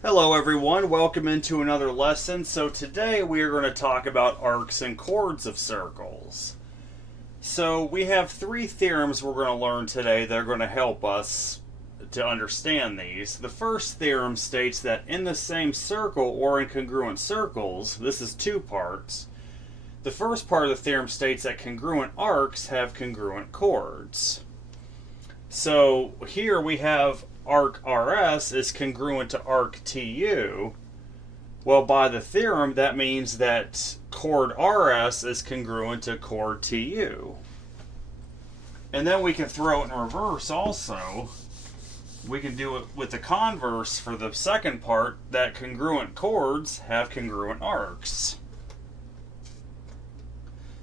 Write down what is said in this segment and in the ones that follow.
Hello everyone, welcome into another lesson. So today we are going to talk about arcs and chords of circles. So we have three theorems we're going to learn today that are going to help us to understand these. The first theorem states that in the same circle or in congruent circles, this is two parts. The first part of the theorem states that congruent arcs have congruent chords. So here we have arc RS is congruent to arc TU. Well, by the theorem, that means that chord RS is congruent to chord TU. And then we can throw it in reverse also. We can do it with the converse for the second part, that congruent chords have congruent arcs.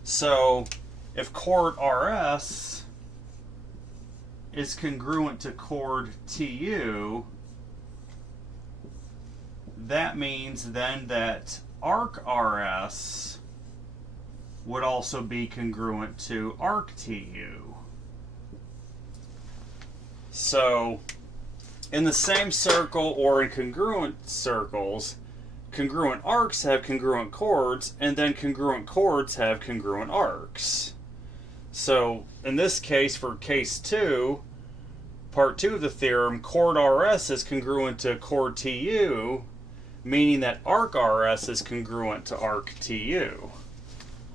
So if chord RS is congruent to chord TU, that means then that arc RS would also be congruent to arc TU. So in the same circle or in congruent circles, congruent arcs have congruent chords, and then congruent chords have congruent arcs. So in this case, for case 2, part 2 of the theorem, chord RS is congruent to chord TU, meaning that arc RS is congruent to arc TU.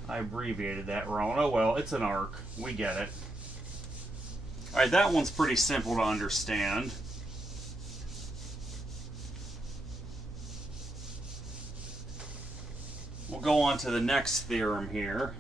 I abbreviated that wrong. Oh well, it's an arc. We get it. Alright, that one's pretty simple to understand. We'll go on to the next theorem here.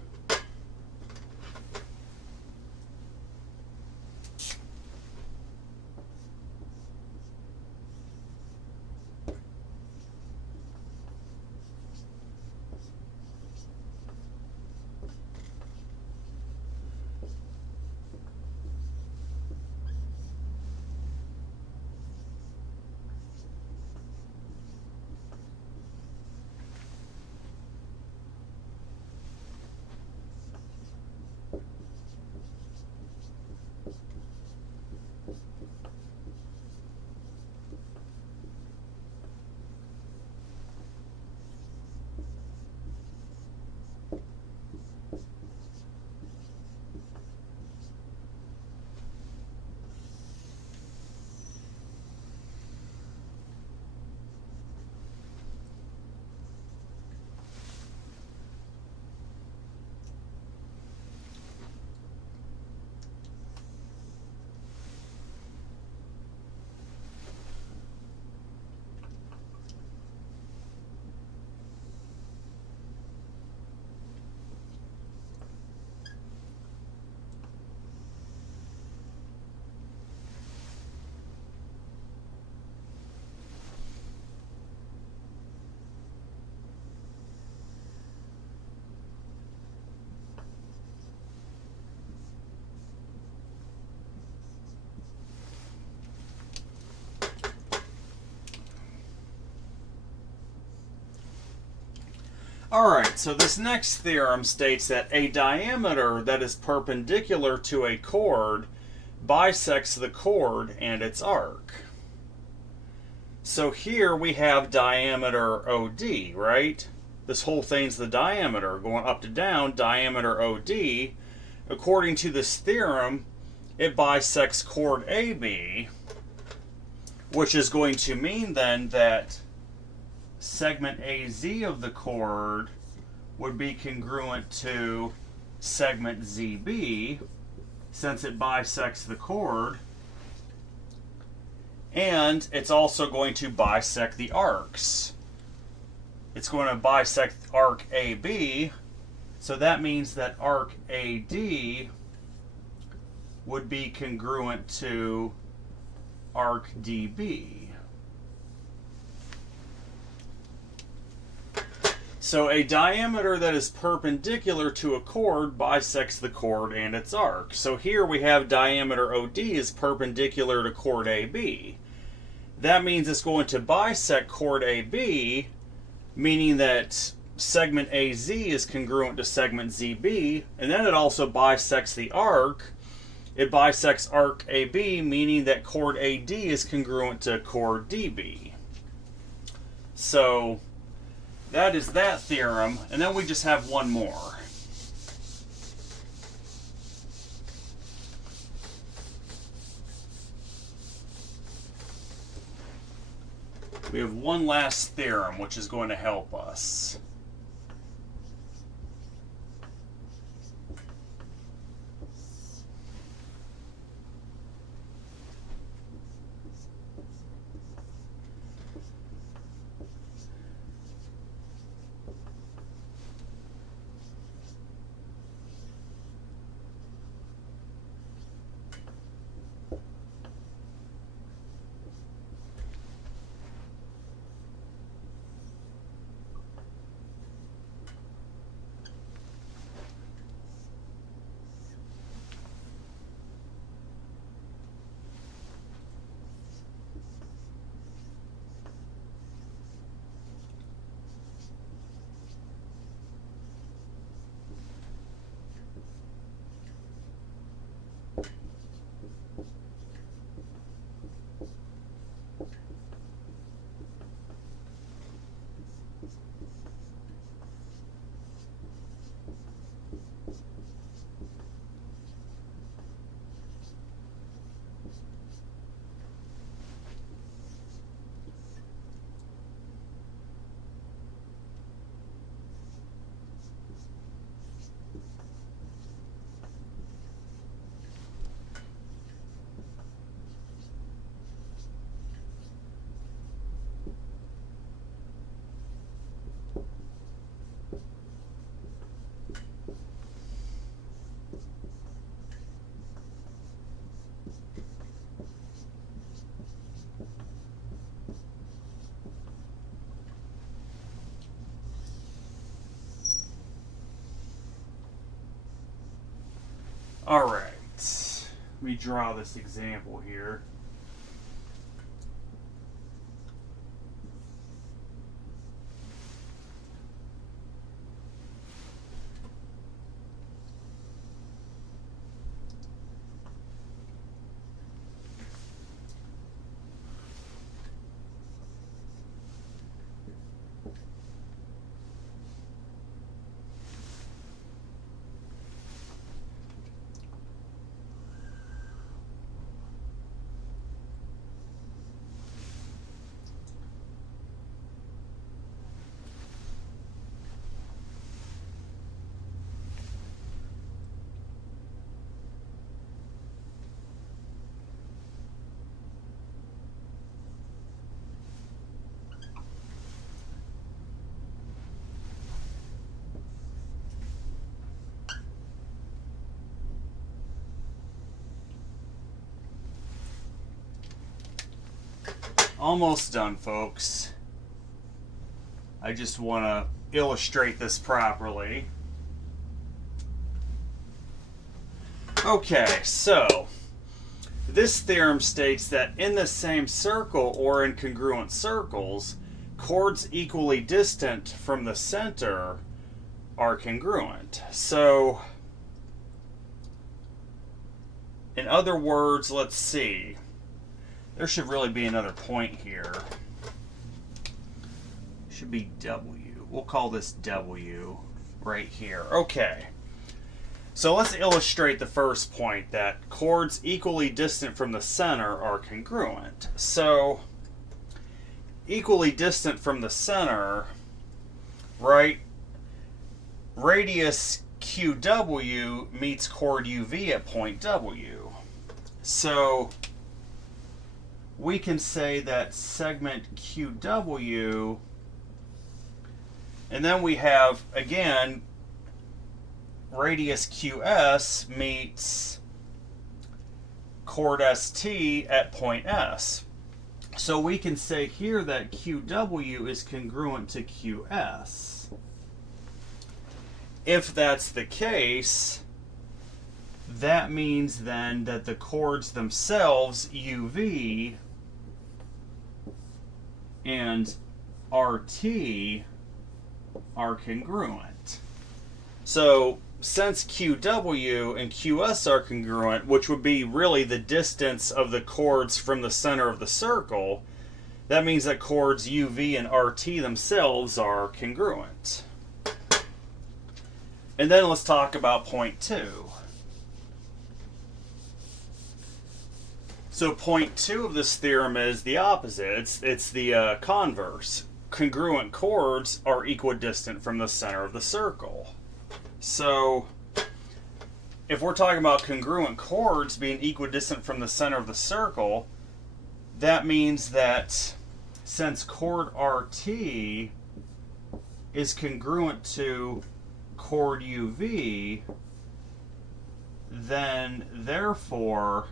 Alright, so this next theorem states that a diameter that is perpendicular to a chord bisects the chord and its arc. So here we have diameter OD, right? This whole thing's the diameter, going up to down, diameter OD. According to this theorem, it bisects chord AB, which is going to mean then that segment AZ of the chord would be congruent to segment ZB, since it bisects the chord, and it's also going to bisect the arcs. It's going to bisect arc AB, so that means that arc AD would be congruent to arc DB. So a diameter that is perpendicular to a chord bisects the chord and its arc. So here we have diameter OD is perpendicular to chord AB. That means it's going to bisect chord AB, meaning that segment AZ is congruent to segment ZB, and then it also bisects the arc. It bisects arc AB, meaning that chord AD is congruent to chord DB. So that is that theorem, and then we just have one more. We have one last theorem which is going to help us. All right, let me draw this example here. Almost done, folks. I just want to illustrate this properly. Okay, so this theorem states that in the same circle or in congruent circles, chords equally distant from the center are congruent. So, in other words, let's see. There should really be another point here. Should be W. We'll call this W right here. Okay. So let's illustrate the first point, that chords equally distant from the center are congruent. So, equally distant from the center, right? Radius QW meets chord UV at point W. So, we can say that segment QW, and then we have, again, radius QS meets chord ST at point S. So we can say here that QW is congruent to QS. If that's the case, that means then that the chords themselves, UV and RT, are congruent. So since QW and QS are congruent, which would be really the distance of the chords from the center of the circle, That means that chords UV and RT themselves are congruent. And then let's talk about point 2. So point 2 of this theorem is the opposite. It's the converse. Congruent chords are equidistant from the center of the circle. So if we're talking about congruent chords being equidistant from the center of the circle, that means that since chord RT is congruent to chord UV, then therefore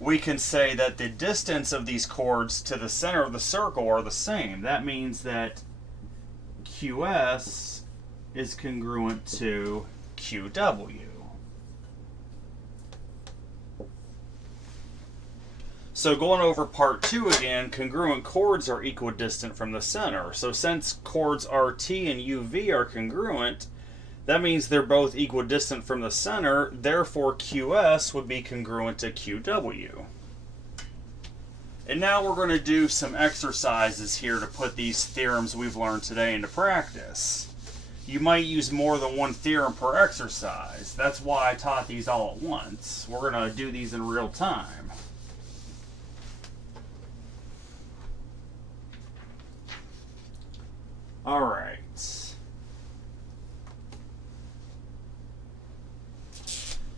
we can say that the distance of these chords to the center of the circle are the same. That means that QS is congruent to QW. So going over part 2 again, congruent chords are equidistant from the center. So since chords RT and UV are congruent, that means they're both equidistant from the center, therefore QS would be congruent to QW. And now we're going to do some exercises here to put these theorems we've learned today into practice. You might use more than one theorem per exercise. That's why I taught these all at once. We're going to do these in real time. All right.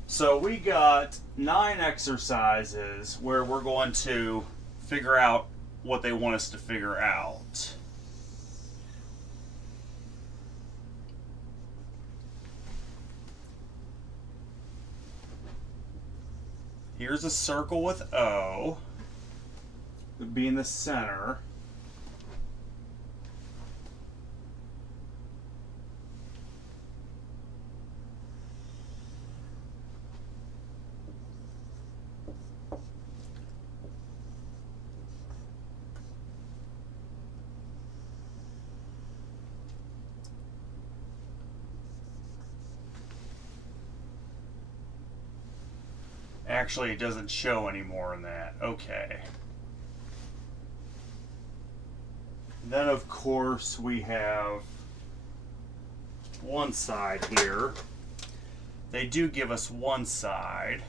So we got 9 exercises where we're going to figure out what they want us to figure out. Here's a circle with O, would be in the center. Actually, it doesn't show any more in that. Okay. Then, of course, we have one side here. They do give us one side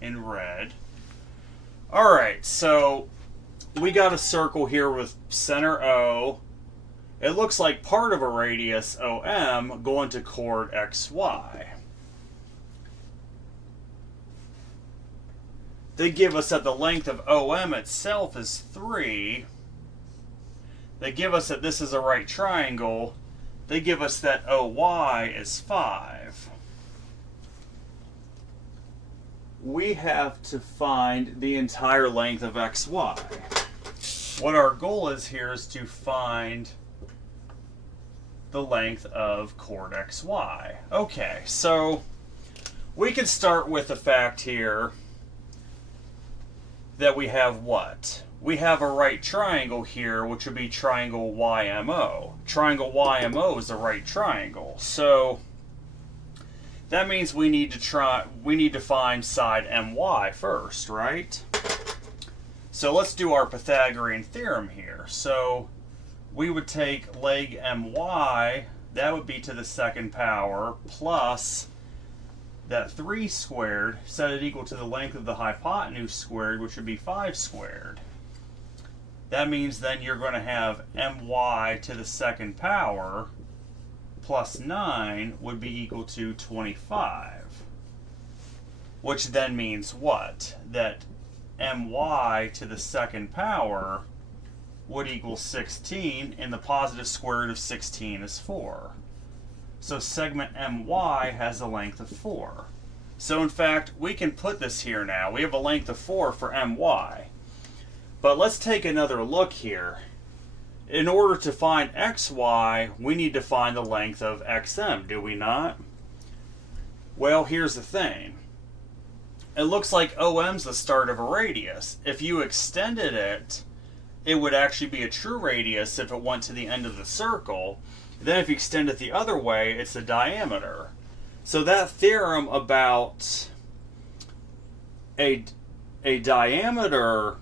in red. All right, so we got a circle here with center O. It looks like part of a radius OM going to chord XY. They give us that the length of OM itself is 3. They give us that this is a right triangle. They give us that OY is 5. We have to find the entire length of XY. What our goal is here is to find the length of chord XY. Okay, so we can start with the fact here that we have what? We have a right triangle here, which would be triangle YMO. Triangle YMO is a right triangle. So that means we need to find side MY first, right? So let's do our Pythagorean theorem here. So we would take leg MY, that would be to the second power, plus that 3 squared, set it equal to the length of the hypotenuse squared, which would be 5 squared. That means then you're going to have my to the second power plus 9 would be equal to 25. Which then means what? That my to the second power would equal 16, and the positive square root of 16 is 4. So segment MY has a length of 4. So in fact, we can put this here now. We have a length of 4 for MY. But let's take another look here. In order to find XY, we need to find the length of XM, do we not? Well, here's the thing. It looks like OM's the start of a radius. If you extended it, it would actually be a true radius if it went to the end of the circle. Then if you extend it the other way, it's the diameter. So that theorem about a diameter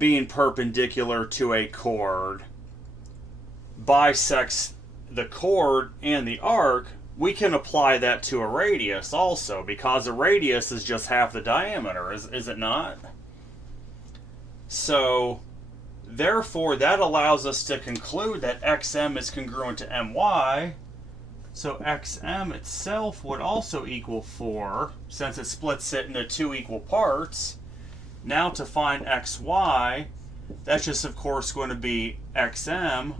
being perpendicular to a chord bisects the chord and the arc, we can apply that to a radius also, because a radius is just half the diameter, is it not? So, therefore, that allows us to conclude that xm is congruent to my. So xm itself would also equal 4, since it splits it into two equal parts. Now to find xy, that's just of course going to be xm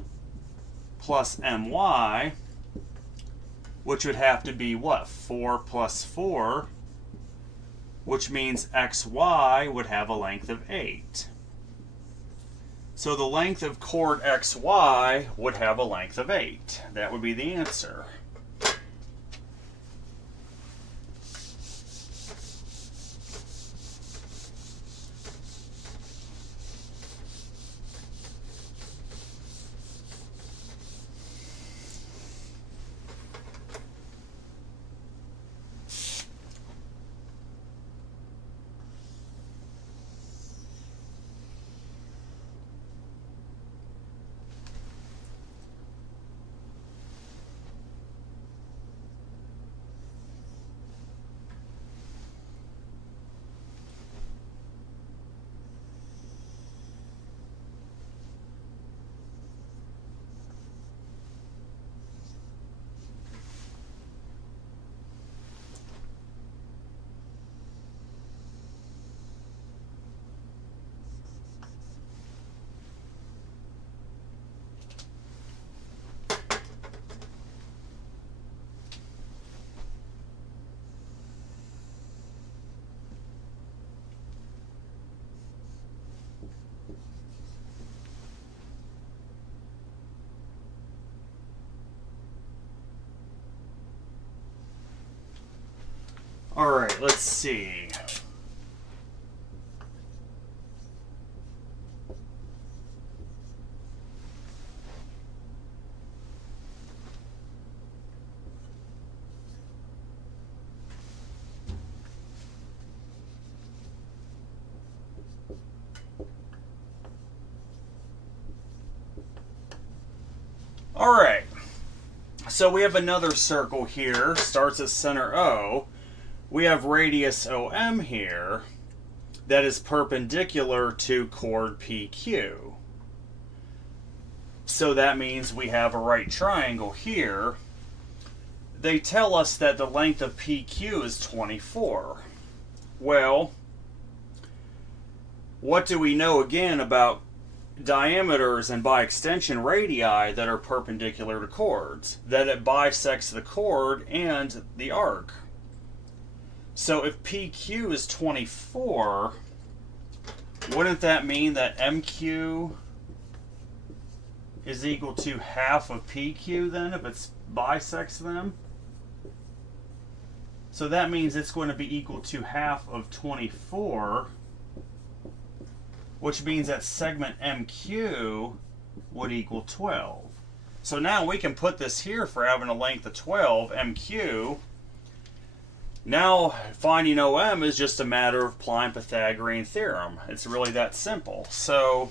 plus my, which would have to be what? 4 plus 4, which means xy would have a length of 8. So the length of chord xy would have a length of 8. That would be the answer. Alright, let's see. Alright, so we have another circle here, starts at center O. We have radius OM here that is perpendicular to chord PQ. So that means we have a right triangle here. They tell us that the length of PQ is 24. Well, what do we know again about diameters and by extension radii that are perpendicular to chords? That it bisects the chord and the arc. So if PQ is 24, wouldn't that mean that MQ is equal to half of PQ then, if it bisects them? So that means it's going to be equal to half of 24, which means that segment MQ would equal 12. So now we can put this here for having a length of 12, MQ. Now, finding OM is just a matter of applying Pythagorean theorem. It's really that simple. So,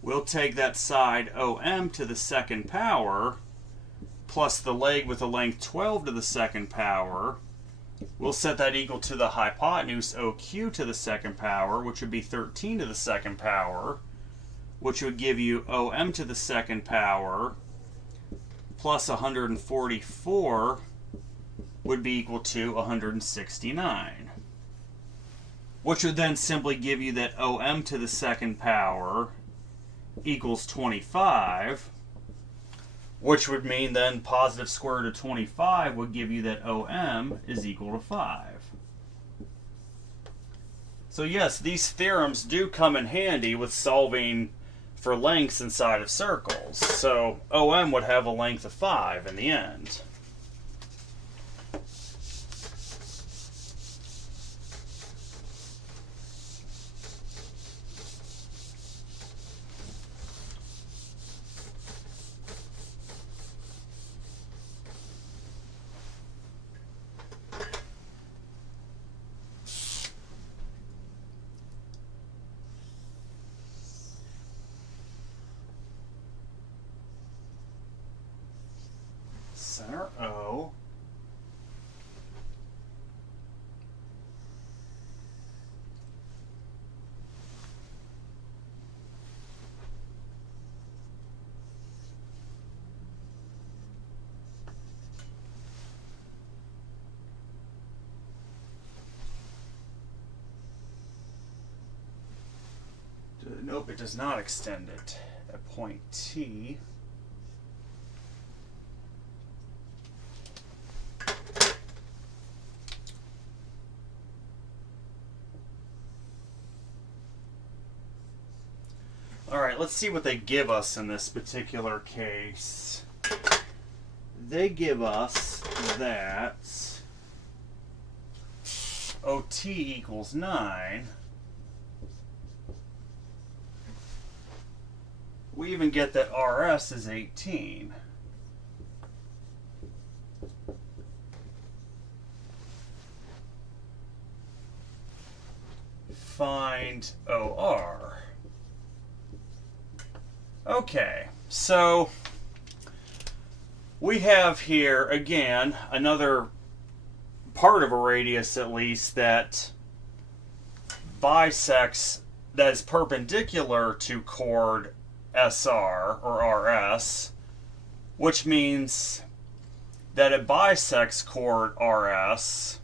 we'll take that side OM to the second power, plus the leg with a length 12 to the second power. We'll set that equal to the hypotenuse OQ to the second power, which would be 13 to the second power, which would give you OM to the second power, plus 144, would be equal to 169, which would then simply give you that OM to the second power equals 25, which would mean then positive square root of 25 would give you that OM is equal to 5. So yes, these theorems do come in handy with solving for lengths inside of circles. So OM would have a length of 5 in the end. Nope, it does not extend it at point T. Alright, let's see what they give us in this particular case. They give us that OT equals 9. We even get that RS is 18. Find OR. Okay, so we have here, again, another part of a radius, at least, that bisects, that is perpendicular to chord SR, or RS, which means that it bisects chord RS.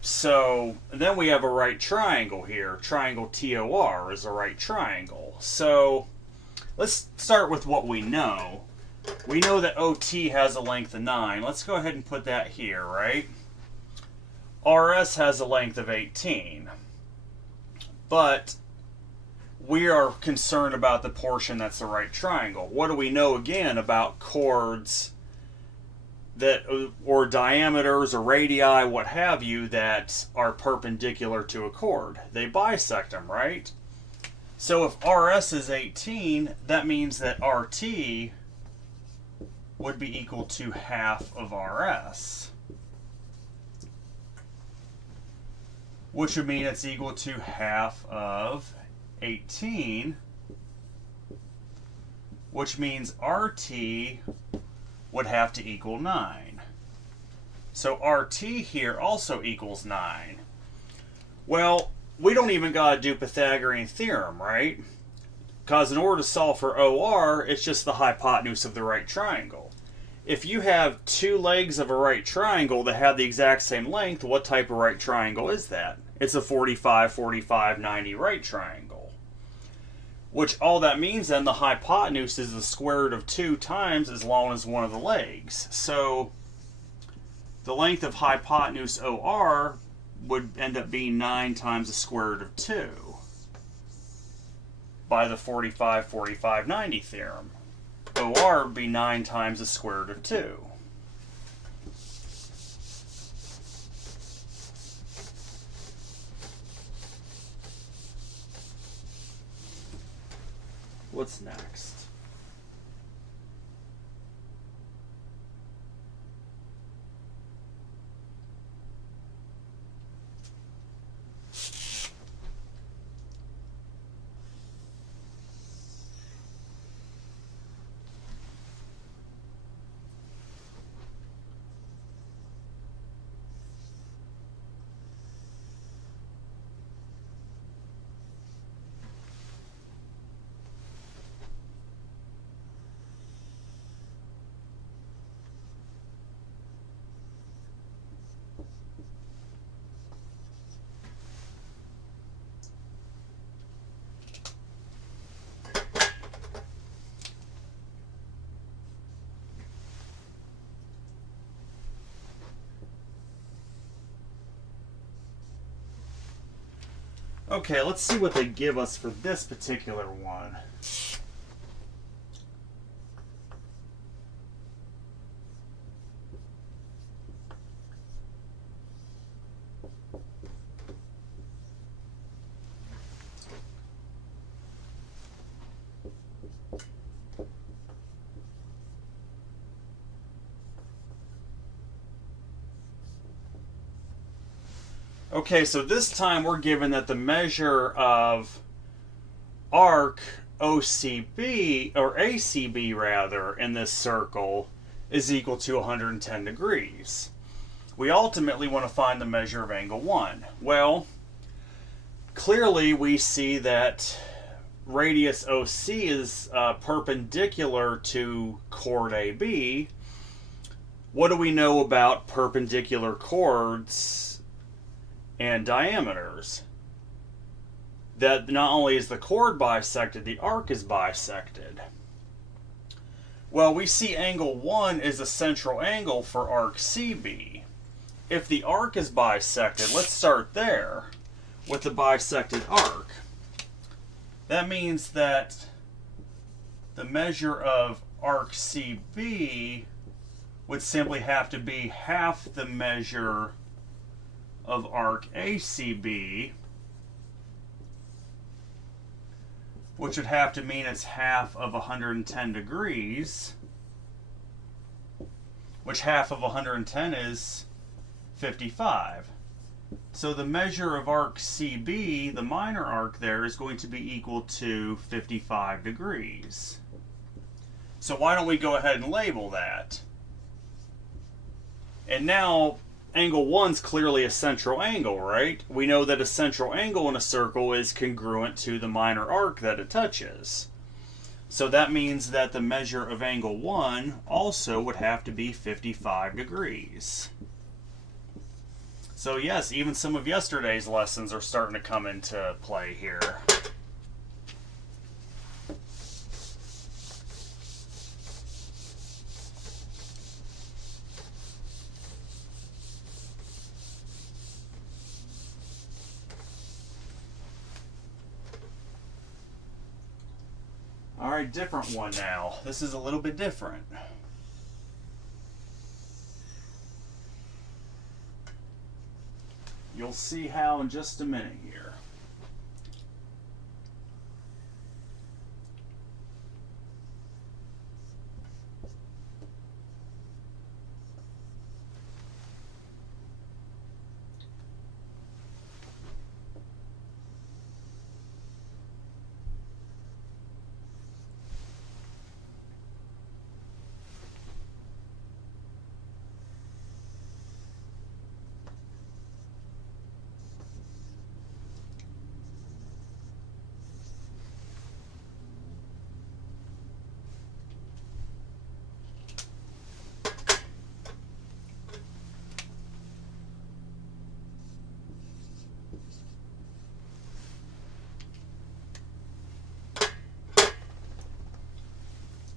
So then we have a right triangle here. Triangle TOR is a right triangle. So let's start with what we know. We know that OT has a length of 9. Let's go ahead and put that here, right? RS has a length of 18. But we are concerned about the portion that's the right triangle. What do we know again about chords that, or diameters or radii, what have you, that are perpendicular to a chord? They bisect them, right? So if RS is 18, that means that RT would be equal to half of RS, which would mean it's equal to half of 18, which means RT would have to equal 9. So RT here also equals 9. Well, we don't even got to do Pythagorean theorem, right? Because in order to solve for OR, it's just the hypotenuse of the right triangle. If you have two legs of a right triangle that have the exact same length, what type of right triangle is that? It's a 45, 45, 90 right triangle. Which all that means then, the hypotenuse is the square root of 2 times as long as one of the legs. So the length of hypotenuse OR would end up being 9 times the square root of 2 by the 45, 45, 90 theorem. OR would be 9 times the square root of 2. What's next? Okay, let's see what they give us for this particular one. Okay, so this time we're given that the measure of arc OCB, or ACB rather, in this circle is equal to 110 degrees. We ultimately want to find the measure of angle 1. Well, clearly we see that radius OC is perpendicular to chord AB. What do we know about perpendicular chords and diameters? that not only is the chord bisected, the arc is bisected. Well, we see angle 1 is a central angle for arc CB. If the arc is bisected, let's start there with the bisected arc. That means that the measure of arc CB would simply have to be half the measure of arc ACB, which would have to mean it's half of 110 degrees, which half of 110 is 55. So the measure of arc CB, the minor arc there, is going to be equal to 55 degrees. So why don't we go ahead and label that? And now angle 1's clearly a central angle, right? We know that a central angle in a circle is congruent to the minor arc that it touches. So that means that the measure of angle 1 also would have to be 55 degrees. So yes, even some of yesterday's lessons are starting to come into play here. All right, different one now. This is a little bit different. You'll see how in just a minute here.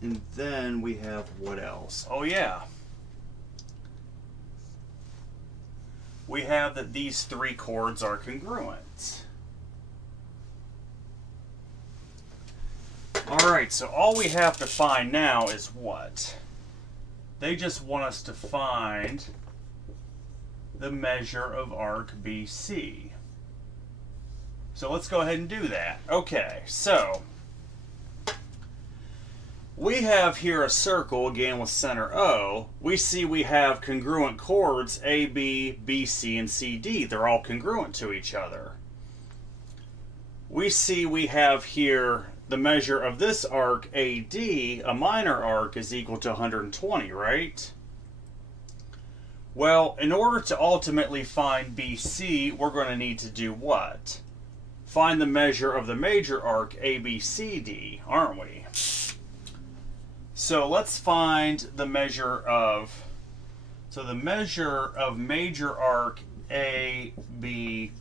And then we have what else? Oh yeah. We have that these three chords are congruent. Alright, so all we have to find now is what? They just want us to find the measure of arc BC. So let's go ahead and do that. Okay, so we have here a circle, again with center O. We see we have congruent chords AB, BC, and CD. They're all congruent to each other. We see we have here the measure of this arc AD, a minor arc, is equal to 120, right? Well, in order to ultimately find BC, we're going to need to do what? Find the measure of the major arc ABCD, aren't we? So let's find the measure of, so the measure of major arc ABCD,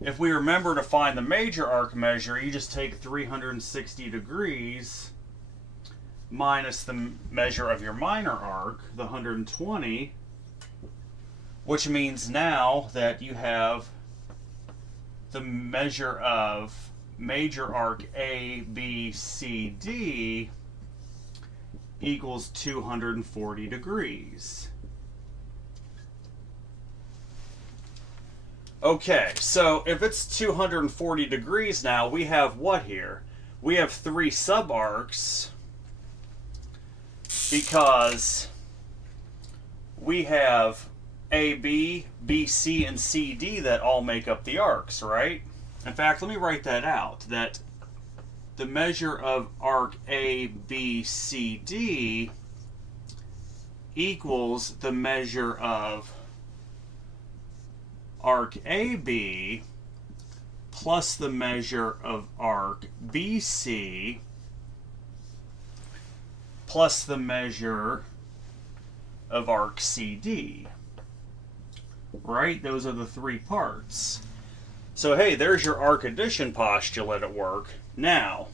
if we remember to find the major arc measure, you just take 360 degrees minus the measure of your minor arc, the 120, which means now that you have the measure of major arc ABCD equals 240 degrees. Okay, so if it's 240 degrees now, we have what here? We have three subarcs because we have AB, BC, and CD that all make up the arcs, right? In fact, let me write that out, that the measure of arc ABCD equals the measure of arc AB plus the measure of arc BC plus the measure of arc CD. right? Those are the three parts. So hey, there's your arc addition postulate at work. Now,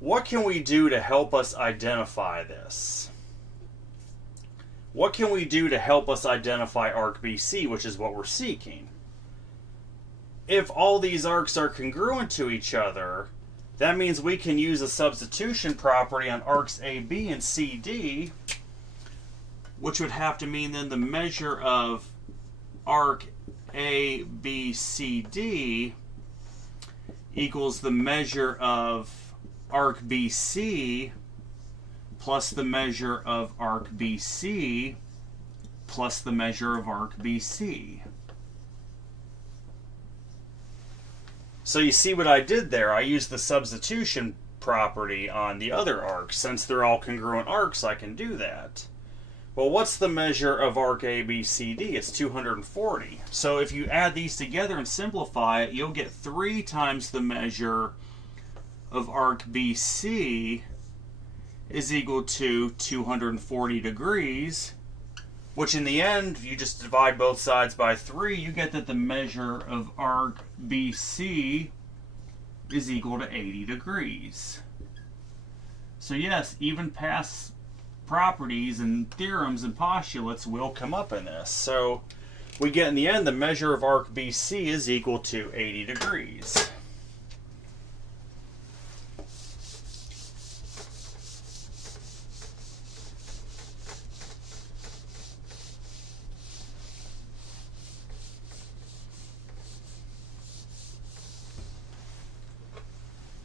what can we do to help us identify this? What can we do to help us identify arc BC, which is what we're seeking? If all these arcs are congruent to each other, that means we can use a substitution property on arcs AB and CD, which would have to mean then the measure of arc ABCD equals the measure of arc BC plus the measure of arc BC plus the measure of arc BC. So you see what I did there? I used the substitution property on the other arcs. Since they're all congruent arcs, I can do that. Well, what's the measure of arc ABCD? It's 240. So if you add these together and simplify it, you'll get 3 times the measure of arc BC is equal to 240 degrees, which in the end, you just divide both sides by 3, you get that the measure of arc BC is equal to 80 degrees. So yes, even past properties and theorems and postulates will come up in this. So we get in the end the measure of arc BC is equal to 80 degrees.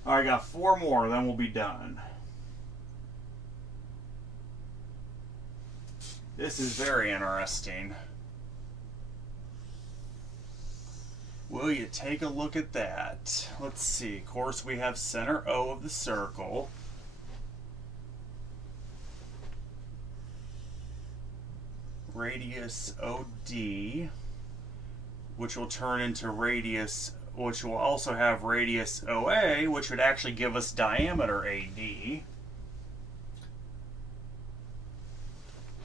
All right, I got 4 more, then we'll be done. This is very interesting. Will you take a look at that? Let's see. Of course, we have center O of the circle. Radius OD, which will turn into radius, which will also have radius OA, which would actually give us diameter AD.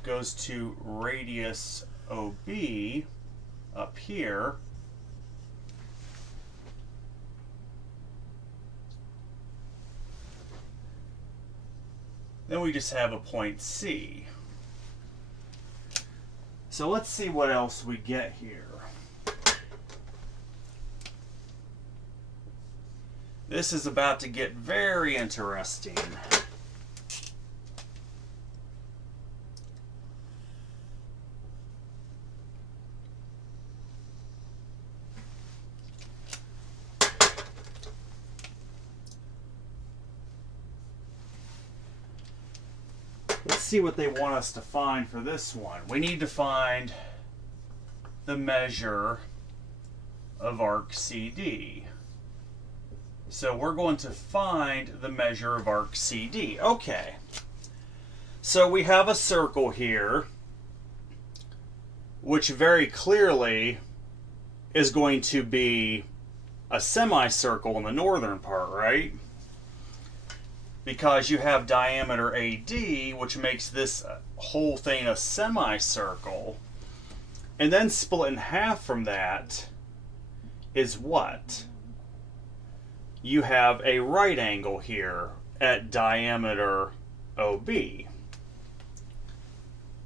Goes to radius OB up here. Then we just have a point C. So let's see what else we get here. This is about to get very interesting. Let's see what they want us to find for this one. We need to find the measure of arc CD. So we're going to find the measure of arc CD. Okay. So we have a circle here, which very clearly is going to be a semicircle in the northern part, right? Because you have diameter AD, which makes this whole thing a semicircle. And then split in half from that is what? You have a right angle here at diameter OB.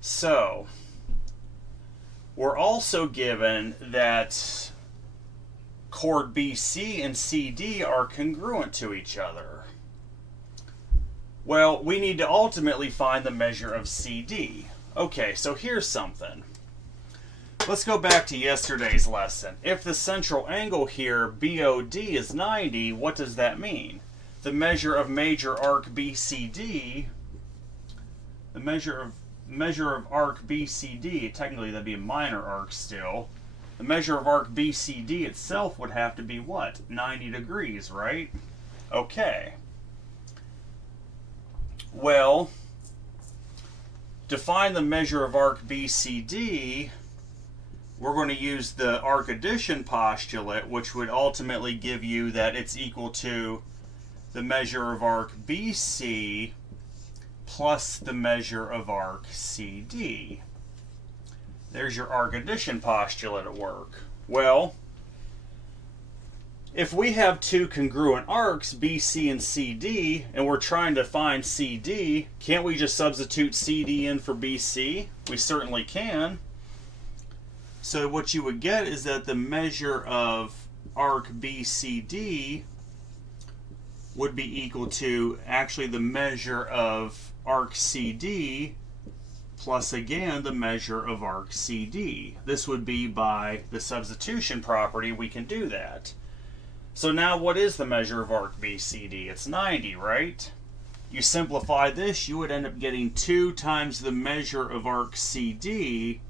So, we're also given that chord BC and CD are congruent to each other. Well, we need to ultimately find the measure of CD. Okay, so here's something. Let's go back to yesterday's lesson. If the central angle here, BOD, is 90, what does that mean? The measure of major arc BCD, the measure of arc BCD, technically that'd be a minor arc still. The measure of arc BCD itself would have to be what? 90 degrees, right? Okay. Well, to find the measure of arc BCD, we're going to use the arc addition postulate, which would ultimately give you that it's equal to the measure of arc BC plus the measure of arc CD. There's your arc addition postulate at work. Well, if we have two congruent arcs, BC and CD, and we're trying to find CD, can't we just substitute CD in for BC? We certainly can. So what you would get is that the measure of arc BCD would be equal to actually the measure of arc CD plus again the measure of arc CD. This would be by the substitution property we can do that. So now what is the measure of arc BCD? It's 90, right? You simplify this, you would end up getting 2 times the measure of arc CD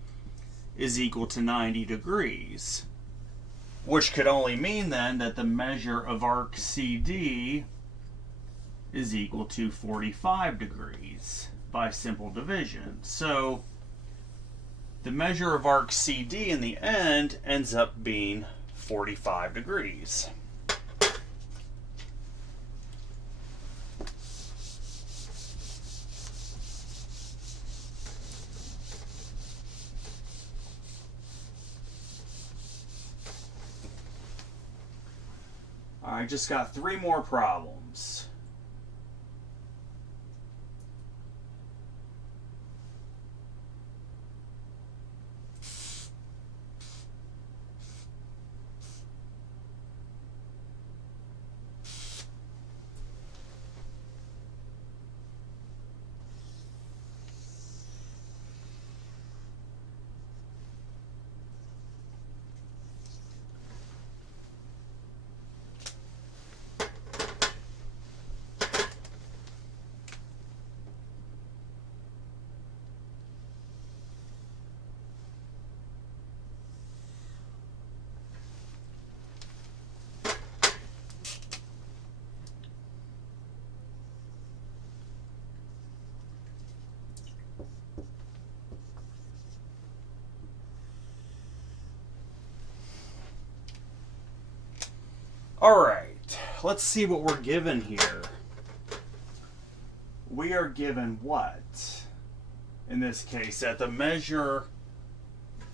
is equal to 90 degrees. Which could only mean then that the measure of arc CD is equal to 45 degrees by simple division. So the measure of arc CD in the end ends up being 45 degrees. I just got 3 more problems. Alright, let's see what we're given here. We are given what? In this case, that the measure...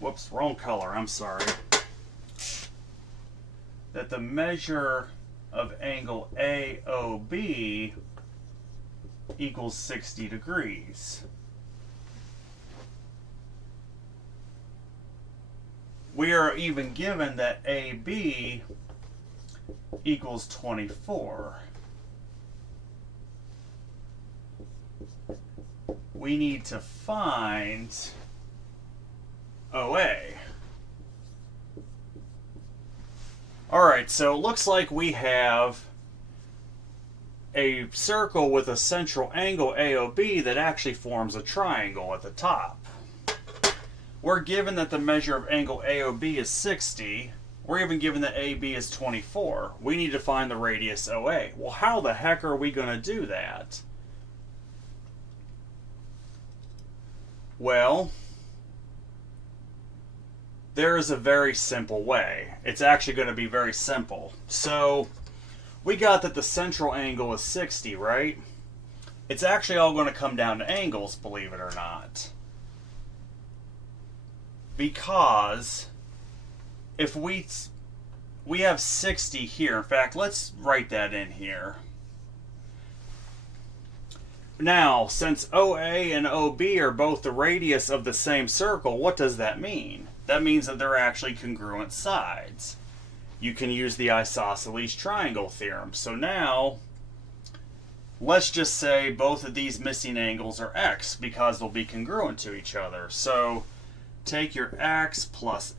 Whoops, wrong color, I'm sorry. That the measure of angle AOB equals 60 degrees. We are even given that AB equals 24. We need to find OA. Alright, so it looks like we have a circle with a central angle AOB that actually forms a triangle at the top. We're given that the measure of angle AOB is 60. We're even given that AB is 24. We need to find the radius OA. Well, how the heck are we going to do that? Well, there is a very simple way. It's actually going to be very simple. So, we got that the central angle is 60, right? It's actually all going to come down to angles, believe it or not. Because if we have 60 here. In fact, let's write that in here. Now, since OA and OB are both the radius of the same circle, what does that mean? That means that they're actually congruent sides. You can use the isosceles triangle theorem. So now, let's just say both of these missing angles are x because they'll be congruent to each other. So take your x plus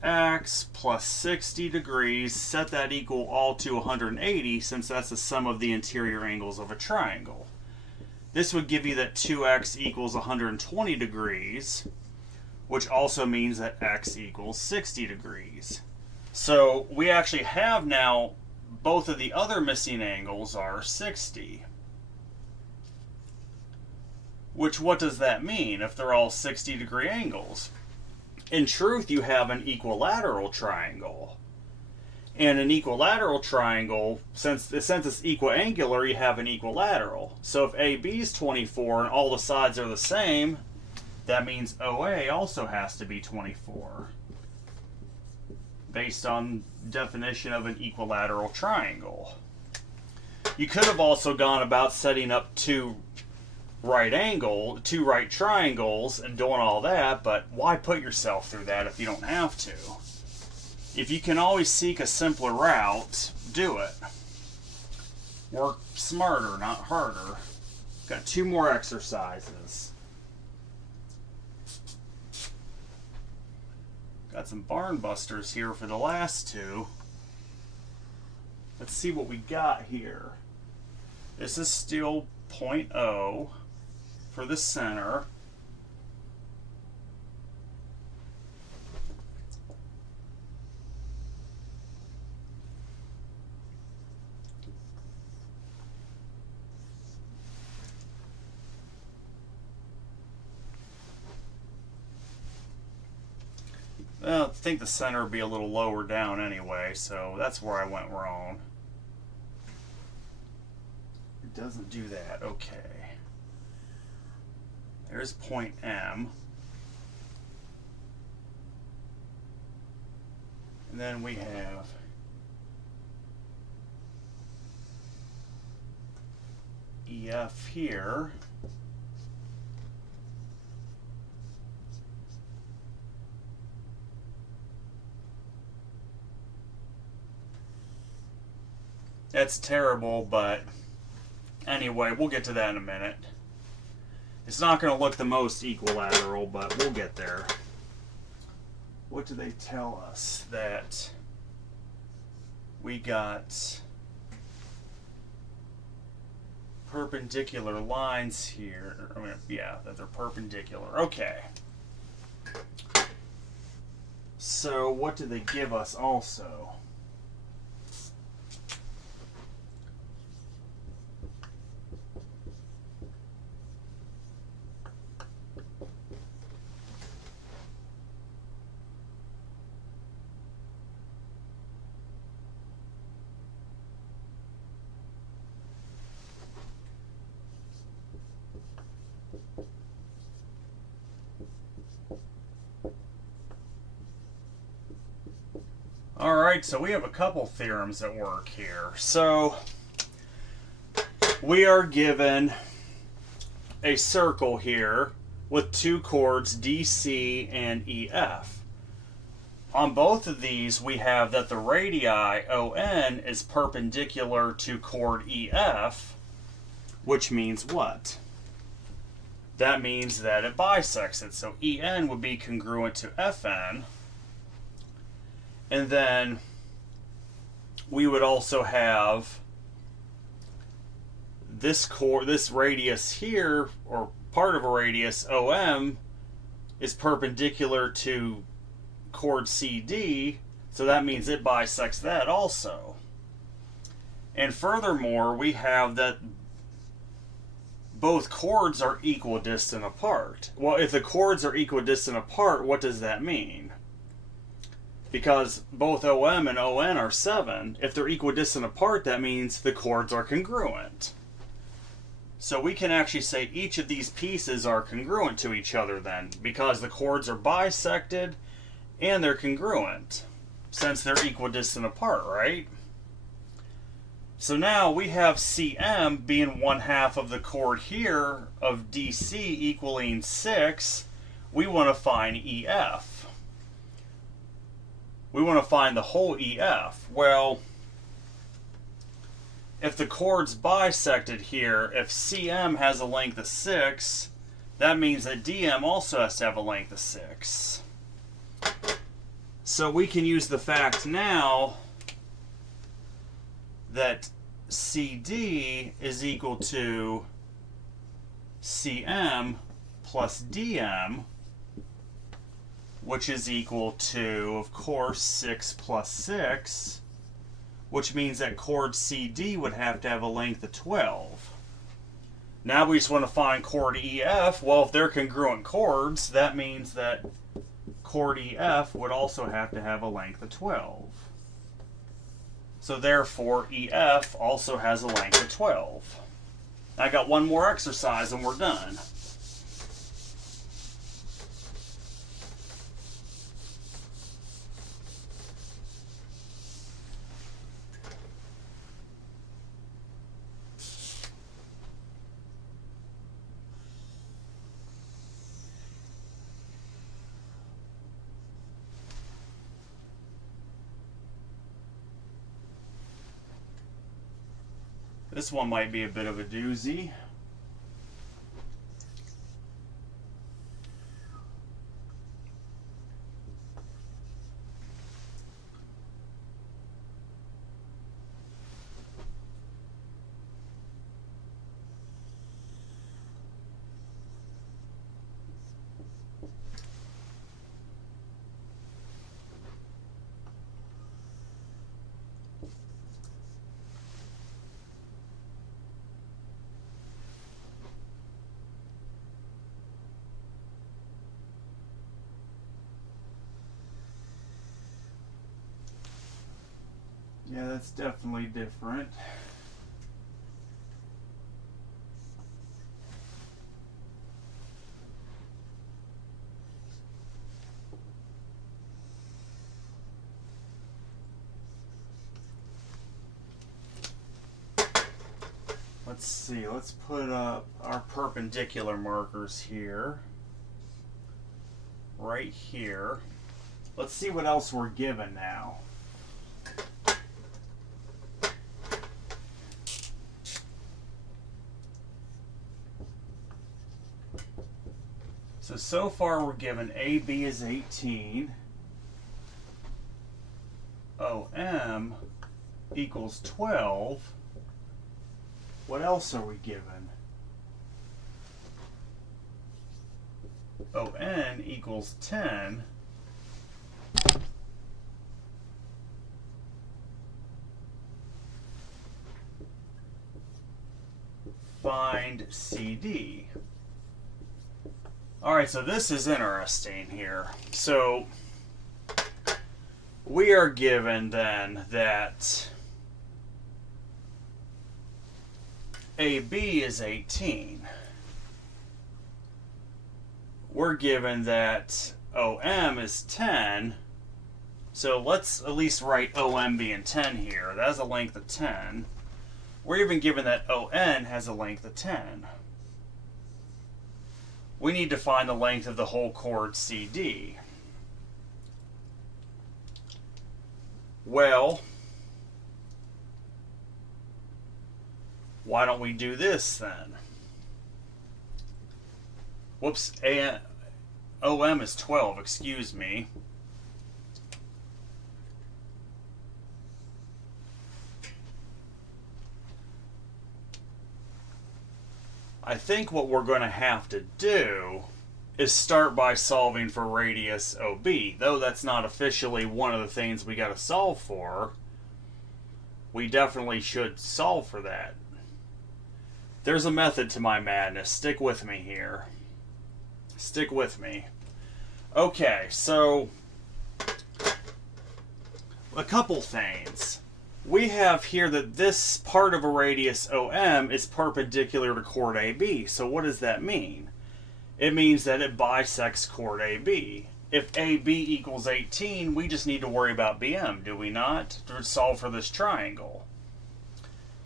60 degrees, set that equal all to 180 since that's the sum of the interior angles of a triangle. This would give you that 2x equals 120 degrees, which also means that x equals 60 degrees. So we actually have now both of the other missing angles are 60. Which, what does that mean if they're all 60 degree angles? In truth, you have an equilateral triangle. And an equilateral triangle, since it's equiangular, you have an equilateral. So if AB is 24 and all the sides are the same, that means OA also has to be 24, based on definition of an equilateral triangle. You could have also gone about setting up two right triangles and doing all that, but why put yourself through that if you don't have to? If you can always seek a simpler route, do it. Work smarter, not harder. Got 2 more exercises. Got some barn busters here for the last 2. Let's see what we got here. This is still point O for the center. Well, I think the center would be a little lower down anyway, so that's where I went wrong. It doesn't do that. Okay. There's point M. And then we have EF here. That's terrible, but anyway, we'll get to that in a minute. It's not going to look the most equilateral, but we'll get there. What do they tell us? That we got perpendicular lines here. I mean, yeah, that they're perpendicular. Okay. So what do they give us also? Alright, so we have a couple theorems at work here. So we are given a circle here with 2 chords DC and EF. On both of these, we have that the radii ON is perpendicular to chord EF, which means what? That means that it bisects it. So EN would be congruent to FN. And then we would also have this radius here, or part of a radius OM, is perpendicular to chord CD, so that means it bisects that also. And furthermore, we have that both chords are equidistant apart. Well, if the chords are equidistant apart, what does that mean? Because both OM and ON are 7. If they're equidistant apart, that means the chords are congruent. So we can actually say each of these pieces are congruent to each other then, because the chords are bisected and they're congruent, since they're equidistant apart, right? So now we have CM being 1/2 of the chord here of DC equaling 6. We want to find EF. We want to find the whole EF. Well, if the chord's bisected here, if CM has a length of 6, that means that DM also has to have a length of 6. So we can use the fact now that CD is equal to CM plus DM, which is equal to, of course, 6 plus 6, which means that chord CD would have to have a length of 12. Now we just want to find chord EF. Well, if they're congruent chords, that means that chord EF would also have to have a length of 12. So therefore, EF also has a length of 12. I got one more exercise and we're done. This one might be a bit of a doozy. Yeah, that's definitely different. Let's see, let's put up our perpendicular markers here. Right here. Let's see what else we're given now. So far we're given AB is 18, OM equals 12. What else are we given? ON equals 10. Find CD. Alright, so this is interesting here. So we are given then that AB is 18. We're given that OM is 10. So let's at least write OM being 10 here. That has a length of 10. We're even given that ON has a length of 10. We need to find the length of the whole chord CD. Well, why don't we do this then? Whoops, OM is 12, excuse me. I think what we're going to have to do is start by solving for radius OB, though that's not officially one of the things we got to solve for. We definitely should solve for that. There's a method to my madness. Stick with me here. Stick with me. Okay, so a couple things. We have here that this part of a radius OM is perpendicular to chord AB. So what does that mean? It means that it bisects chord AB. If AB equals 18, we just need to worry about BM, do we not? To solve for this triangle.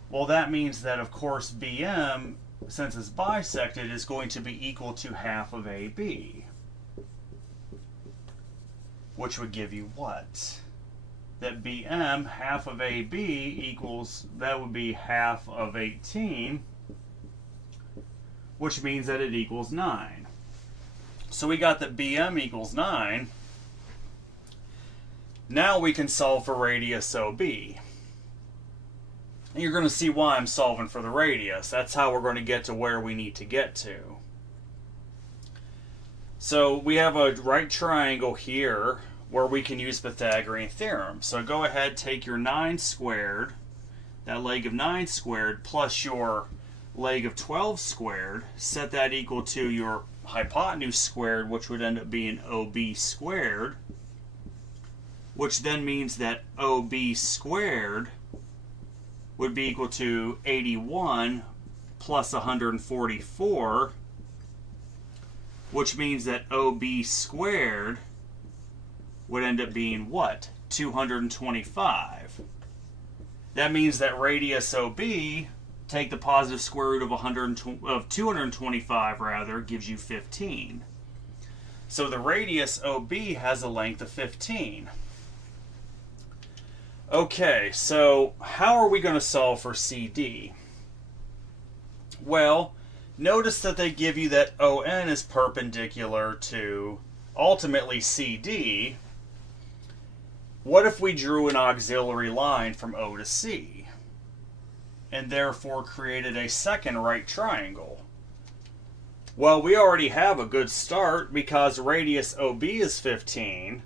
Well, that means that, of course, BM, since it's bisected, is going to be equal to half of AB. Which would give you what? That BM, half of AB, equals, that would be half of 18, which means that it equals 9. So we got that BM equals 9. Now we can solve for radius OB. And you're going to see why I'm solving for the radius. That's how we're going to get to where we need to get to. So we have a right triangle here where we can use Pythagorean theorem. So go ahead, take your 9 squared, that leg of 9 squared, plus your leg of 12 squared, set that equal to your hypotenuse squared, which would end up being OB squared, which then means that OB squared would be equal to 81 plus 144, which means that OB squared would end up being what? 225. That means that radius OB, take the positive square root of 225 rather, gives you 15. So the radius OB has a length of 15. Okay, so how are we going to solve for CD? Well, notice that they give you that ON is perpendicular to ultimately CD. What if we drew an auxiliary line from O to C and therefore created a second right triangle? Well, we already have a good start because radius OB is 15.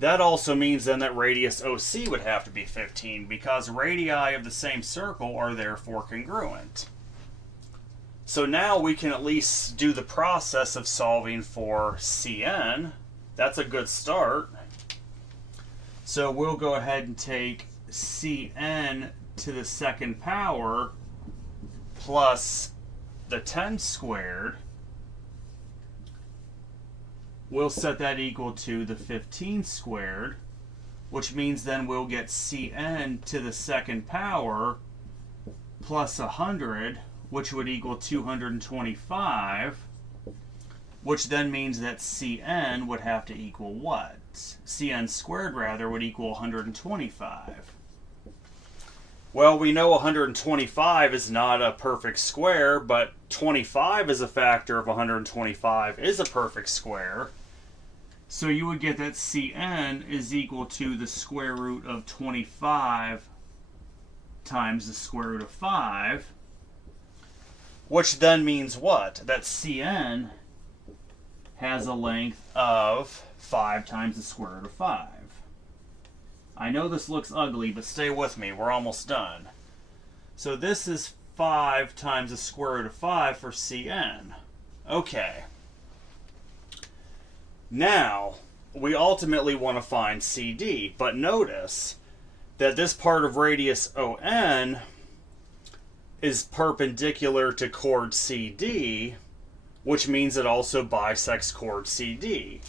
That also means then that radius OC would have to be 15 because radii of the same circle are therefore congruent. So now we can at least do the process of solving for CN. That's a good start. So we'll go ahead and take Cn to the second power plus the 10 squared. We'll set that equal to the 15 squared, which means then we'll get Cn to the second power plus 100, which would equal 225, which then means that Cn would have to equal what? Cn squared, rather, would equal 125. Well, we know 125 is not a perfect square, but 25 as a factor of 125 is a perfect square. So you would get that Cn is equal to the square root of 25 times the square root of 5, which then means what? That Cn has a length of 5 times the square root of 5. I know this looks ugly, but stay with me. We're almost done. So this is 5 times the square root of 5 for Cn. Okay. Now, we ultimately want to find CD, but notice that this part of radius ON is perpendicular to chord CD, which means it also bisects chord CD.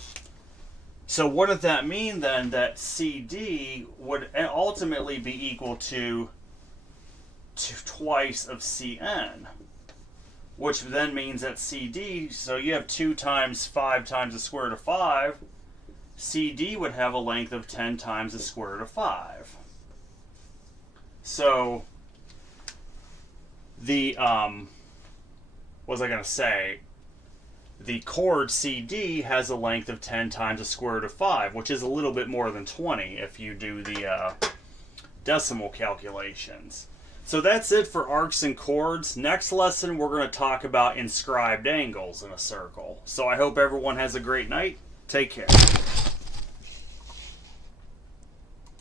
So wouldn't that mean then that CD would ultimately be equal to twice of Cn, which then means that CD, so you have 2 times 5 times the square root of 5, CD would have a length of 10 times the square root of 5. So the, what was I going to say? The chord CD has a length of 10 times the square root of 5, which is a little bit more than 20 if you do the decimal calculations. So that's it for arcs and chords. Next lesson, we're going to talk about inscribed angles in a circle. So I hope everyone has a great night. Take care.